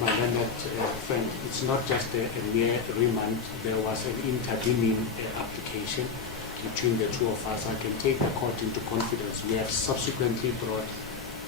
my learned friend, it's not just a mere remand. There was an intervening application between the two of us. I can take the court into confidence. We have subsequently brought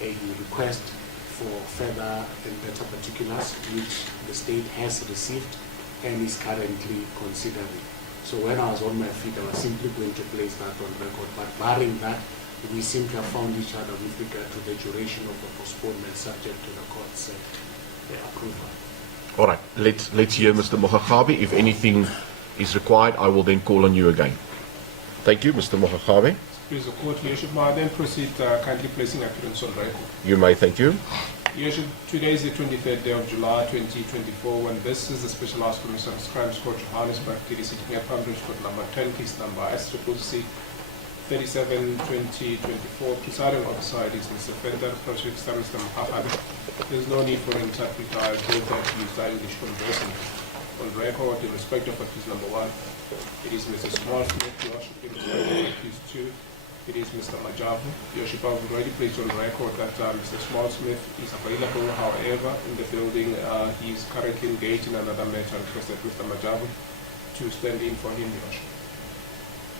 a request for further and better particulars, which the state has received and is currently considering. So when I was on my feet, I was simply going to place that on record. But barring that, we seem to have found each other with regard to the duration of the postponement, subject to the court's approval. All right, let's hear Mr. Mogagabe. If anything is required, I will then call on you again. Thank you, Mr. Mogagabe. Please, the court, Your Worship, may I then proceed kindly placing appearance on record? You may, thank you. Your Worship, today is the 23rd day of July 2024, when this is the Specialized Commercial Crimes Court, Johannesburg, sitting at Public Court number 10, case number SCC 37-2024. Presiding officer is Mr. Fender, prosecutor Mr. Mahahadi. There is no need for an interpreter. I both accused are English conversing. On record, in respect of accused number 1, it is Mr. Small-Smith, Your Worship. In respect of accused 2, it is Mr. Majavu. Your Worship, I have already placed on record that Mr. Small-Smith is available. However, in the building, he is currently engaged in another matter. I requested Mr. Majavu to stand in for him, Your Worship.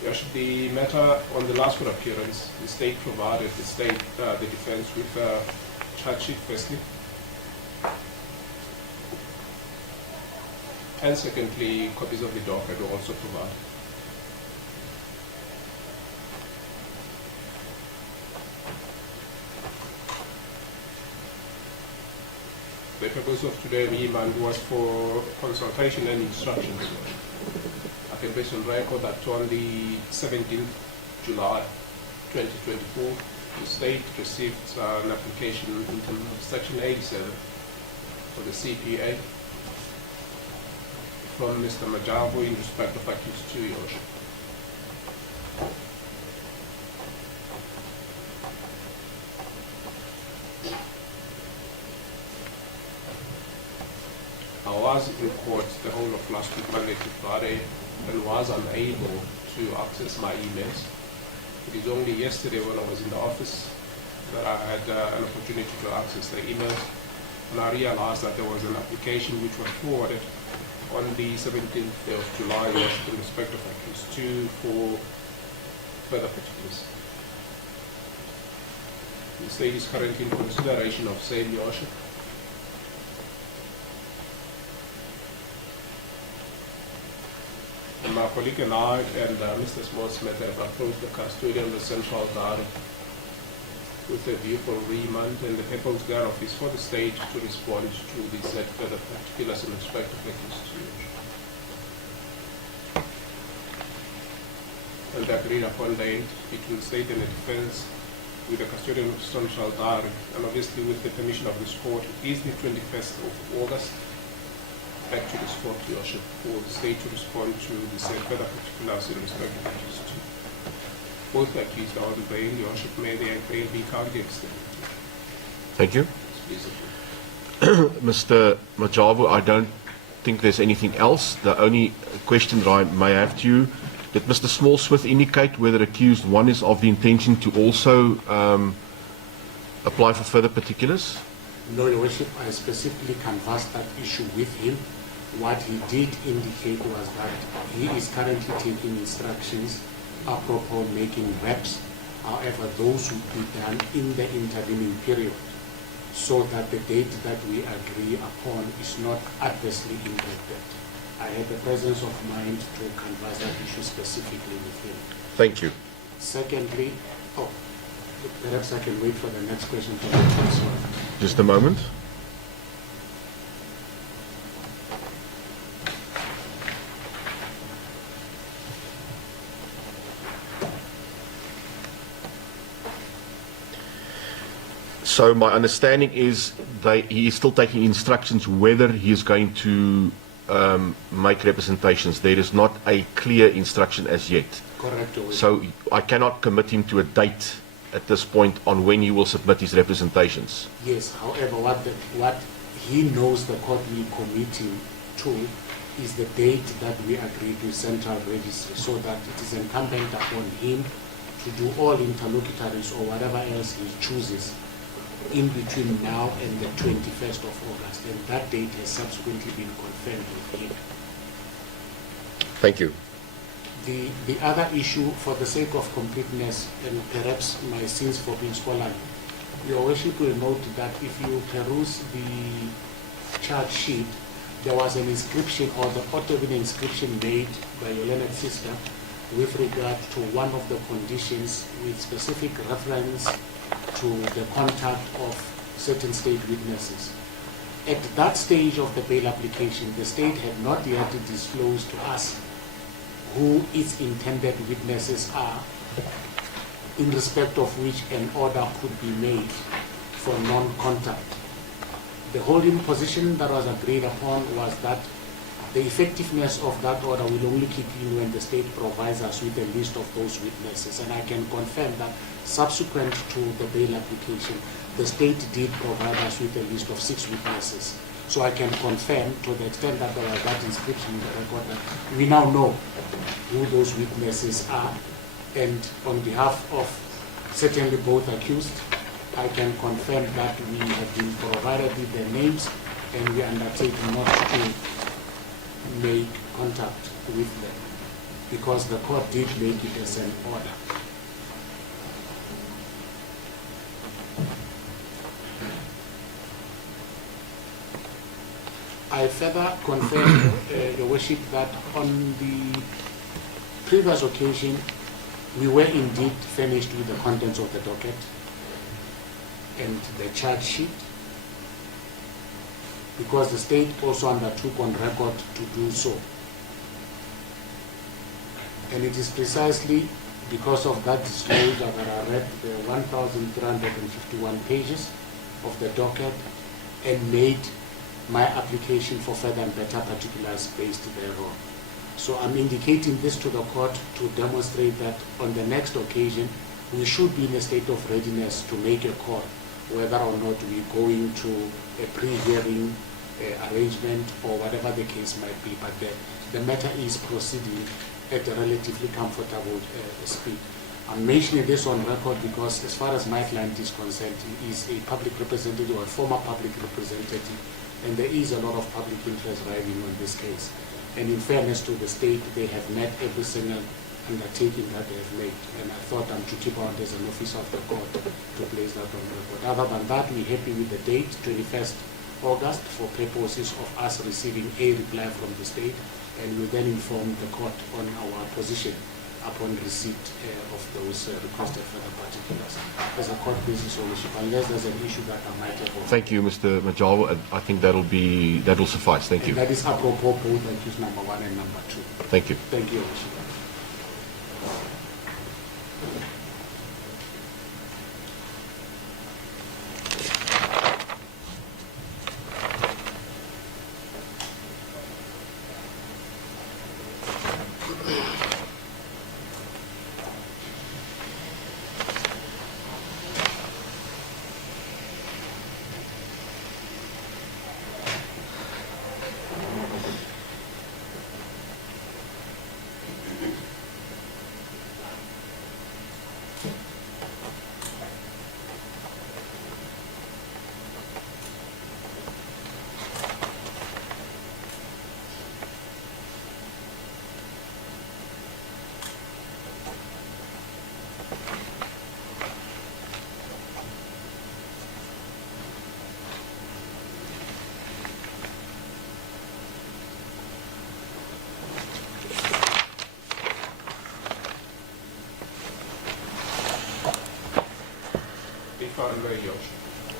Your Worship, the matter on the last court appearance, the state provided the defense with charge sheet firstly, and secondly, copies of the docket were also provided. The purpose of today's remand was for consultation and instructions. I can place on record that on the 17th July 2024, the state received an application in terms of Section 87 for the CPA from Mr. Majavu in respect of accused 2, Your Worship. I was in court the whole of last week, Monday to Friday, and was unable to access my emails. It is only yesterday when I was in the office that I had an opportunity to access the emails, and I realized that there was an application which was forwarded on the 17th of July in respect of accused 2 for further particulars. The state is currently in consideration of same, Your Worship. And my colleague and I and Mr. Small-Smith have approached the custodian of the Central Diary with a view for remand, and the purpose thereof is for the state to respond to the said further particulars in respect of the accused. And the agreed upon date between the state and the defense with the custodian of the Central Diary, and obviously with the permission of this court, is the 21st of August. Back to this court, Your Worship, for the state to respond to the said further particulars in respect of the accused 2. Both accused are on bail, Your Worship. May their bail be kindly extended. Thank you. Mr. Majavu, I don't think there's anything else. The only question that I may have to you, did Mr. Small-Smith indicate whether accused 1 is of the intention to also apply for further particulars? No, Your Worship, I specifically canvassed that issue with him. What he did indicate was that he is currently taking instructions apropos making reps. However, those would be done in the intervening period, so that the date that we agree upon is not adversely impacted. I had the presence of mind to canvass that issue specifically with him. Thank you. Secondly, perhaps I can wait for the next question for the counsel. Just a moment. So my understanding is he is still taking instructions whether he is going to make representations. There is not a clear instruction as yet. Correct. So I cannot commit him to a date at this point on when he will submit his representations. Yes, however, what he knows the court will commit him to is the date that we agreed with Central Registry, so that it is incumbent upon him to do all interlocutories or whatever else he chooses in between now and the 21st of August, and that date has subsequently been confirmed with him. Thank you. The other issue, for the sake of completeness and perhaps my sins for being scholarly, Your Worship will note that if you peruse the charge sheet, there was an inscription, or the ought to be an inscription made by your learned sister with regard to one of the conditions with specific reference to the contact of certain state witnesses. At that stage of the bail application, the state had not yet disclosed to us who its intended witnesses are, in respect of which an order could be made for non-contact. The holding position that was agreed upon was that the effectiveness of that order will only kick in when the state provides us with a list of those witnesses. And I can confirm that subsequent to the bail application, the state did provide us with a list of 6 witnesses. So I can confirm, to the extent that there was that inscription in the record, that we now know who those witnesses are. And on behalf of certainly both accused, I can confirm that we have been provided with their names, and we undertake not to make contact with them, because the court did make it as an order. I further confirm, Your Worship, that on the previous occasion, we were indeed furnished with the contents of the docket and the charge sheet, because the state also undertook on record to do so. And it is precisely because of that disclosure that I read the 1,351 pages of the docket and made my application for further and better particulars based thereon. So I'm indicating this to the court to demonstrate that on the next occasion, we should be in a state of readiness to make a call, whether or not we go into a pre-hearing arrangement or whatever the case might be. But the matter is proceeding at a relatively comfortable speed. I'm mentioning this on record because, as far as my client is concerned, he is a public representative or a former public representative, and there is a lot of public interest riding on this case. And in fairness to the state, they have met every single undertaking that they have made. And I thought I'm to keep on as an officer of the court to place that on record. Other than that, we're happy with the date, 21st August, for purposes of us receiving a reply from the state, and we then inform the court on our position upon receipt of those requested further particulars. As a court basis, ownership, unless there's an issue that I might have. Thank you, Mr. Majawa. I think that'll suffice. Thank you. And that is apropos both accused number 1 and number 2. Thank you. Thank you, Ownership.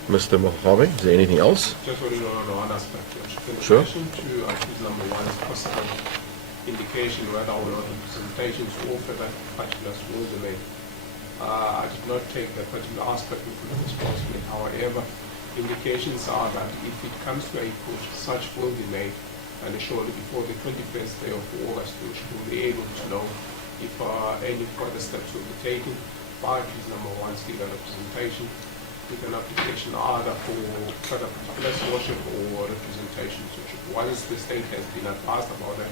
Mr. Mohammed, is there anything else? Just want to know on one aspect. In Sure. relation to accused number 1's possible indication whether or not representations or further particulars will be made. I did not take that particular aspect into responsibility. However, indications are that if it comes to a court, such will be made, and surely before the 21st day of August, we will be able to know if any further steps will be taken by accused number 1's legal representation, with an application either for further particulars, worship, or representation. Once the state has been advised about that,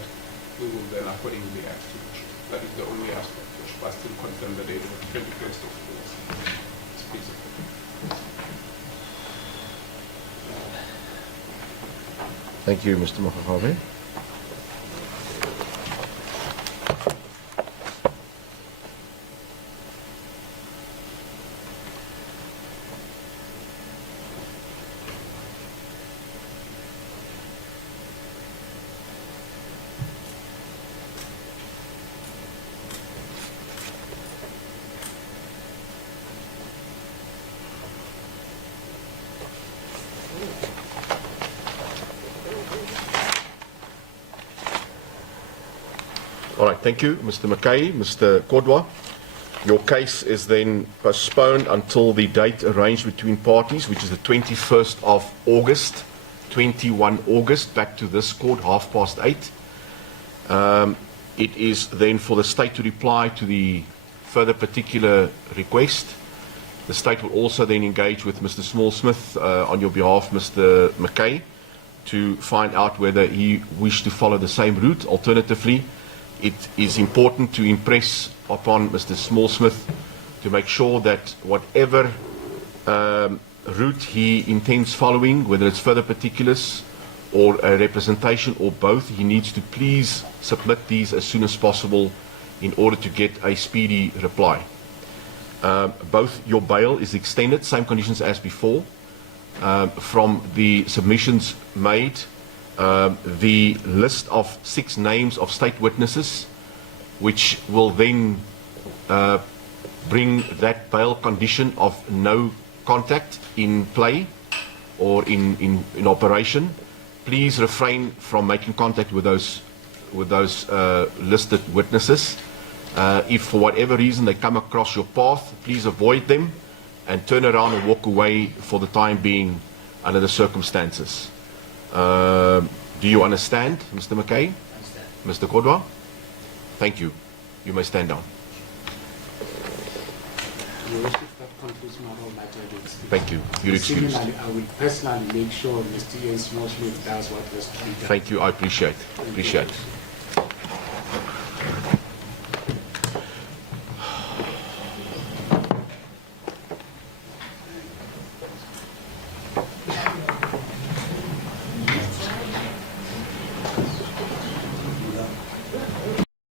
we will then accordingly act to worship. That is the only aspect which was still confirm the date of the 21st of August. Thank you, Mr. Makgagave. All right, thank you, Mr. Mackay. Mr. Kodwa, your case is then postponed until the date arranged between parties, which is the 21st of August, 21 August, back to this court, 8:30. It is then for the state to reply to the further particular request. The state will also then engage with Mr. Small-Smith on your behalf, Mr. Mackay, to find out whether he wished to follow the same route. Alternatively, it is important to impress upon Mr. Small-Smith to make sure that whatever route he intends following, whether it's further particulars or a representation or both, he needs to please submit these as soon as possible in order to get a speedy reply. Both your bail is extended, same conditions as before. From the submissions made, the list of 6 names of state witnesses, which will then bring that bail condition of no contact in play or in operation. Please refrain from making contact with those listed witnesses. If for whatever reason they come across your path, please avoid them and turn around and walk away for the time being under the circumstances. Do you understand, Mr. Mackay? Understand. Mr. Kodwa? Thank you. You may stand down. Your Worship, that concludes my oral matter against you. Thank you. You're excused. Similarly, I will personally make sure Mr. Ian Small-Smith does what was to be done. Thank you. I appreciate it.